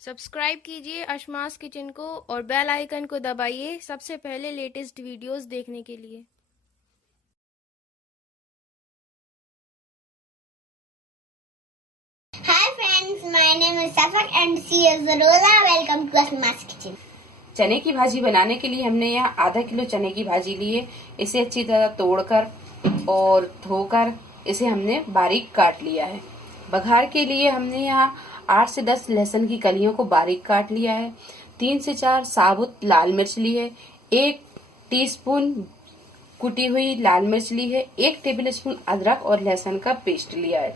Subscribe कीजिए अशमास kitchen को और बेल आइकन को दबाइए सबसे पहले लेटेस्ट वीडियोस देखने के लिए। Hi friends, my name is Safak and she is Rosa. Welcome to Ashma's Kitchen. चने की भाजी बनाने के लिए हमने यहाँ आधा किलो चने की भाजी ली है। इसे अच्छी तरह तोड़कर और धोकर इसे हमने बारीक काट लिया है। बघार के लिए हमने यहाँ 8 से 10 लहसुन की कलियों को बारीक काट लिया है। 3 से 4 साबुत लाल मिर्च ली है। 1 टीस्पून कुटी हुई लाल मिर्च ली है। 1 टेबलस्पून अदरक और लहसुन का पेस्ट लिया है।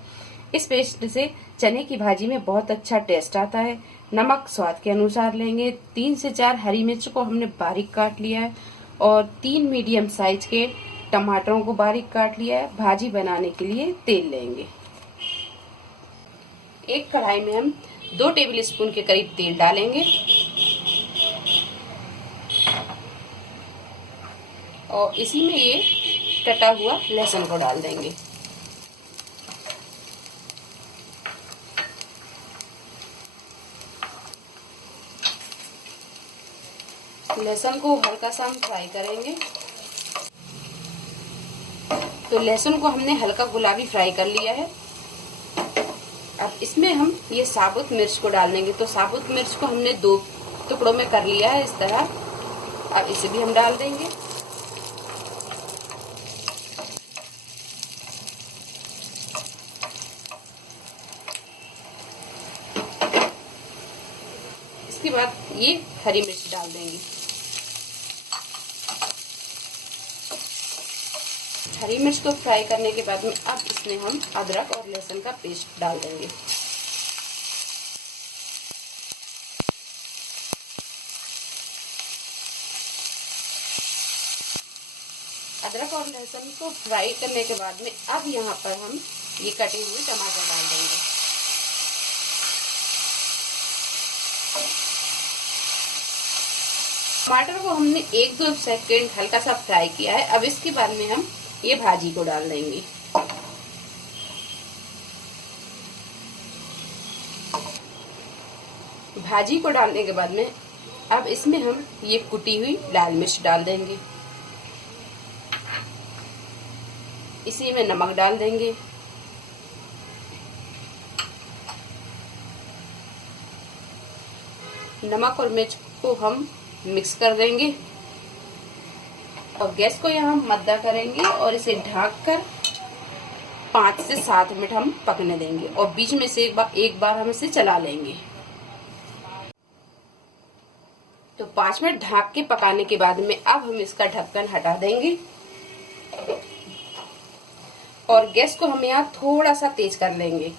इस पेस्ट से चने की भाजी में बहुत अच्छा टेस्ट आता है। नमक स्वाद के अनुसार लेंगे। 3 से 4 हरी मिर्च को हमने बारीक काट लिया है और 3 मीडियम साइज के टमाटरों को बारीक काट लिया है। भाजी बनाने के लिए तेल लेंगे। एक कढ़ाई में हम 2 टेबलस्पून के करीब तेल डालेंगे और इसी में ये कटा हुआ लहसुन को डाल देंगे। लहसुन को हल्का सा हम फ्राई करेंगे। तो लहसुन को हमने हल्का गुलाबी फ्राई कर लिया है। अब इसमें हम ये साबुत मिर्च को डाल देंगे। तो साबुत मिर्च को हमने 2 टुकड़ों में कर लिया है इस तरह। अब इसे भी हम डाल देंगे। इसके बाद ये हरी मिर्च डाल देंगे। हरी मिर्च को फ्राई करने के बाद में अब इसमें हम अदरक और लहसुन का पेस्ट डाल देंगे। अदरक और लहसुन को फ्राई करने के बाद में अब यहाँ पर हम ये कटे हुए टमाटर डाल देंगे। टमाटर को हमने 1-2 सेकंड हल्का सा फ्राई किया है। अब इसके बाद में हम ये भाजी को डाल देंगे। भाजी को डालने के बाद में अब इसमें हम ये कुटी हुई लाल मिर्च डाल देंगे। इसी में नमक डाल देंगे। नमक और मिर्च को हम मिक्स कर देंगे और गैस को यहाँ मद्दा करेंगे और इसे ढककर 5 से 7 मिनट हम पकने देंगे और बीच में से एक बार हम इसे चला लेंगे। तो 5 मिनट ढक के पकाने के बाद में अब हम इसका ढक्कन हटा देंगे और गैस को हम यहाँ थोड़ा सा तेज कर लेंगे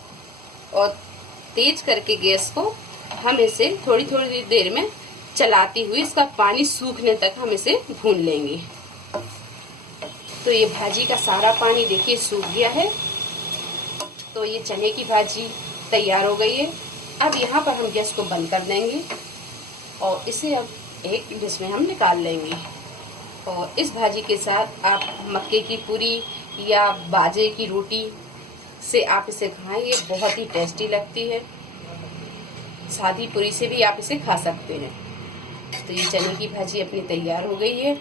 और तेज करके गैस को हम इसे थोड़ी थोड़ी देर में चलाती हुई इसका पानी सूखने तक हम इसे भून लेंगे। तो ये भाजी का सारा पानी देखिए सूख गया है। तो ये चने की भाजी तैयार हो गई है। अब यहाँ पर हम गैस को बंद कर देंगे और इसे अब एक डिश में हम निकाल लेंगे। और इस भाजी के साथ आप मक्के की पूरी या बाजे की रोटी से आप इसे खाएं। ये बहुत ही टेस्टी लगती है। सादी पूरी से भी आप इसे खा सकते हैं। तो ये चने की भाजी अपनी तैयार हो गई है।